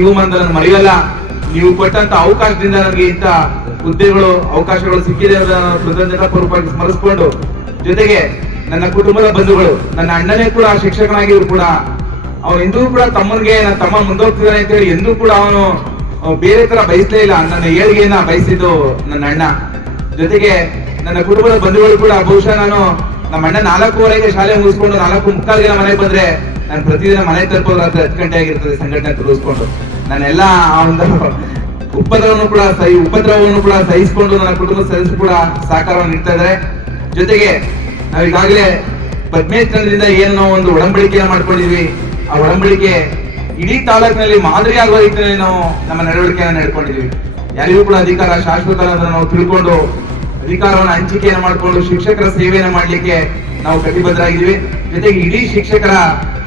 ಜೀವಮಾನದಲ್ಲಿ ನಾನು ಮರೆಯಲ್ಲ. ನೀವು ಕೊಟ್ಟಂತ ಅವಕಾಶದಿಂದ ನನಗೆ ಇಂಥ ಹುದ್ದೆಗಳು ಅವಕಾಶಗಳು ಸಿಕ್ಕಿದೆ ಅನ್ನೋದನ್ನ ಕೃತಜ್ಞತಾ ಪೂರ್ವಕವಾಗಿ ಸ್ಮರಿಸಿಕೊಂಡು, ಜೊತೆಗೆ ನನ್ನ ಕುಟುಂಬದ ಬಂಧುಗಳು, ನನ್ನ ಅಣ್ಣನೇ ಕೂಡ ಶಿಕ್ಷಕನಾಗಿದ್ರು ಕೂಡ ಅವನು ಎಂದೂ ಕೂಡ ತಮ್ಮನಿಗೆ ನನ್ನ ತಮ್ಮ ಮುಂದೋಗ್ತಿದ್ದಾನೆ ಅಂತ ಹೇಳಿ ಎಂದೂ ಕೂಡ ಅವನು ಬೇರೆ ತರ ಬಯಸಲೇ ಇಲ್ಲ. ನನ್ನ ಏಳಿಗೆಯನ್ನ ಬಯಸಿದ್ದು ನನ್ನ ಅಣ್ಣ. ಜೊತೆಗೆ ನನ್ನ ಕುಟುಂಬದ ಬಂಧುಗಳು ಕೂಡ ಬಹುಶಃ ನಾನು ನಮ್ಮ ಅಣ್ಣ 4:15ಗೆ ಶಾಲೆ ಮುಗಿಸ್ಕೊಂಡು 4:45ಗೆ ಮನೆಗೆ ಬಂದ್ರೆ ನಾನು ಪ್ರತಿದಿನ ಮನೆ ತಲುಪೋದು ರಾತ್ರಿ 10 ಗಂಟೆ ಆಗಿರ್ತದೆ ಸಂಘಟನೆ ತೊಡಗಿಸ್ಕೊಂಡು. ನಾನೆಲ್ಲ ಆ ಒಂದು ಉಪದ್ರವವನ್ನು ಕೂಡ ಸಹಿಸಿಕೊಂಡು ನನ್ನ ಕುಟುಂಬದ ಸದಸ್ಯರು ಕೂಡ ಸಹಕಾರವನ್ನು ನೀಡ್ತಾ ಇದ್ದಾರೆ. ಜೊತೆಗೆ ನಾವೀಗಾಗಲೇ ಪದ್ಮೇಶ್ವರದಿಂದ ಏನು ನಾವು ಒಂದು ಒಡಂಬಡಿಕೆಯನ್ನು ಮಾಡ್ಕೊಂಡಿದ್ವಿ, ಆ ಒಡಂಬಡಿಕೆ ಇಡೀ ತಾಲೂಕಿನಲ್ಲಿ ಮಾದರಿ ಆಗುವ ರೀತಿಯಲ್ಲಿ ನಾವು ನಮ್ಮ ನಡವಳಿಕೆಯನ್ನು ನಡ್ಕೊಂಡಿದ್ವಿ. ಯಾರಿಗೂ ಕೂಡ ಅಧಿಕಾರ ಶಾಶ್ವತ ಅನ್ನೋದನ್ನ ನಾವು ತಿಳ್ಕೊಂಡು ಅಧಿಕಾರವನ್ನು ಹಂಚಿಕೆಯನ್ನು ಮಾಡಿಕೊಂಡು ಶಿಕ್ಷಕರ ಸೇವೆಯನ್ನು ಮಾಡಲಿಕ್ಕೆ ನಾವು ಕಟಿಬದ್ಧರಾಗಿದ್ವಿ. ಜೊತೆಗೆ ಇಡೀ ಶಿಕ್ಷಕರ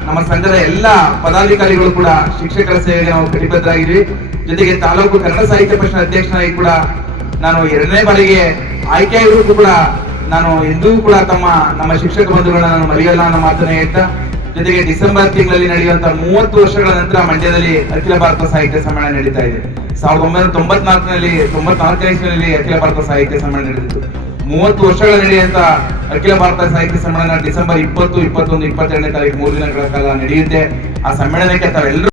ನಮ್ಮ ಸಂಘದ ಎಲ್ಲ ಪದಾಧಿಕಾರಿಗಳು ಕೂಡ ಶಿಕ್ಷಕರ ಸೇವೆಗೆ ನಾವು ಕಟಿಬದ್ಧರಾಗಿದ್ವಿ. ಜೊತೆಗೆ ತಾಲೂಕು ಕನ್ನಡ ಸಾಹಿತ್ಯ ಪರಿಷತ್ ಅಧ್ಯಕ್ಷನಾಗಿ ಕೂಡ ನಾನು 2ನೇ ಬಾರಿಗೆ ಆಯ್ಕೆಯಾಗಿರೋದು ಕೂಡ ನಾನು ಎಂದೂ ಕೂಡ ನಮ್ಮ ಶಿಕ್ಷಕ ಬಂಧುಗಳನ್ನ ನಾನು ಮರೆಯಲ್ಲ ಅನ್ನೋ ಮಾತನ್ನ ಹೇಳ್ತಾ, ಜೊತೆಗೆ ಡಿಸೆಂಬರ್ ತಿಂಗಳಲ್ಲಿ ನಡೆಯುವಂತಹ 30 ವರ್ಷಗಳ ನಂತರ ಮಂಡ್ಯದಲ್ಲಿ ಅಖಿಲ ಭಾರತ ಸಾಹಿತ್ಯ ಸಮ್ಮೇಳನ ನಡೀತಾ ಇದೆ. 1994 ಇಸ್ವಿಯಲ್ಲಿ ಅಖಿಲ ಭಾರತ ಸಾಹಿತ್ಯ ಸಮ್ಮೇಳನ ನಡೆದಿತ್ತು. 30 ವರ್ಷಗಳ ನಡೆಯುವಂತ ಅಖಿಲ ಭಾರತ ಸಾಹಿತ್ಯ ಸಮ್ಮೇಳನ ಡಿಸೆಂಬರ್ 20, 21, 22ನೇ ತಾರೀಕು 3 ದಿನಗಳ ಕಾಲ ನಡೆಯುತ್ತೆ. ಆ ಸಮ್ಮೇಳನಕ್ಕೆ ತಾವೆಲ್ಲರೂ